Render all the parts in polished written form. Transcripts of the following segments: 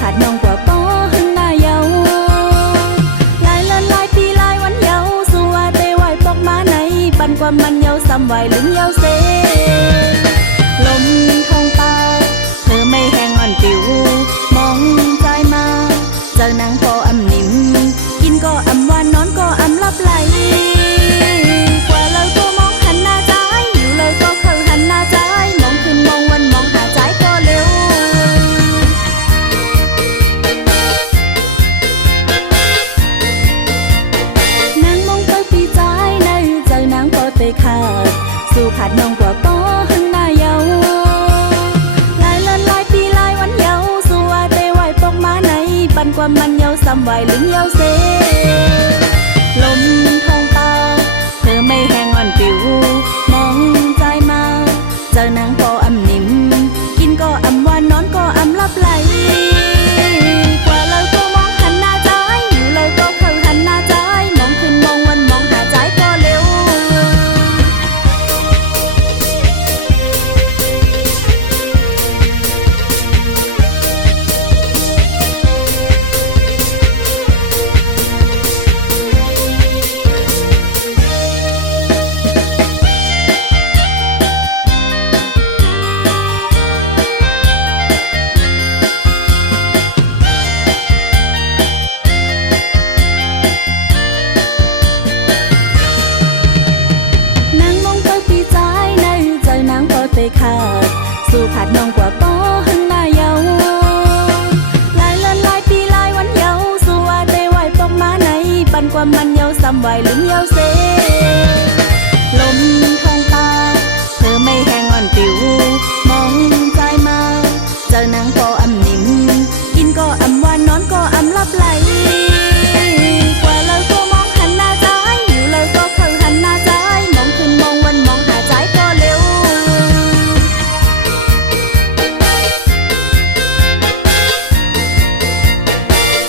ผาดน้องกว่าป้อหึงหน้าเยาหลายเลินหลายปีหลายวันเยาสัวเตไหวปอกมาในปันความมันเยาซ้ำไหวลืมเยาเซลมทองตาเธอไม่แห้งอ่อนปิวมองใจมาเจอนางพออำนิ่มกินก็อำหวานนอนก็อำลับไหลกว่าเลยก็มองหันหน้าใจอยู่เลยก็เข้าหันหน้าใจมองขึ้นมองวันมองหาใจก็เร็วนางมองไปปีใจในเจอนางพอเตะขาดสู่ผาดน้องกว่าป้อหึงหน้าเยาหลายเลินหลายปีหลายวันเยาสัวเตไหวปอกมาในปันความมันเยาซ้ำไหวลืมเยาเซลมทองตาเธอไม่แห้งอ่อนปิวมองใจมาเจอนางพออำนิ่มกินก็อำหวานนอนก็อำลับไหลกว่าเลยก็มองหันหน้าใจอยู่เลยก็เข้าหันหน้าใจมองขึ้นมองวันมองหาใจก็เร็วนางมองไปปีใจในใจนางพอเตะขาดสู่ผาดน้องกว่าป้อหึงหน้าเยาหลายเลินหลายปีหลายวันเยาสัวเตไหวปอกมาในปันความมันเยาซ้ำไหวลืมเยาเซลมทองตาเธอไม่แห้งอ่อนปิวมองใจมาเจอนางพออำนิ่มกินก็อำหวานนอนก็อำลับไหลกว่าเลยก็มองหันหน้าใจอยู่เลยก็เข้าหันหน้าใจมองขึ้นมองวันมองหาใจก็เร็ว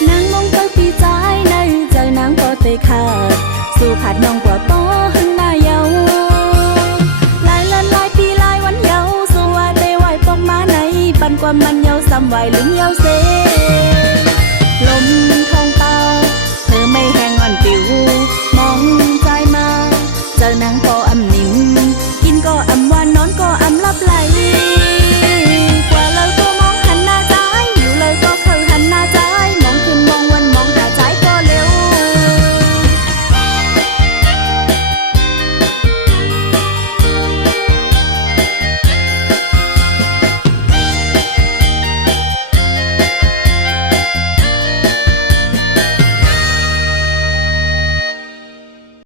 นางมองไปปีใจในใจนางพอเตะขาดสู่ผาดน้องกว่าป้อหึงหน้าเยาหลายเลินหลายปีหลายวันเยาสัวเตไหวปอกมาในปันความมันเยาซ้ำไหวลืมเยาเซ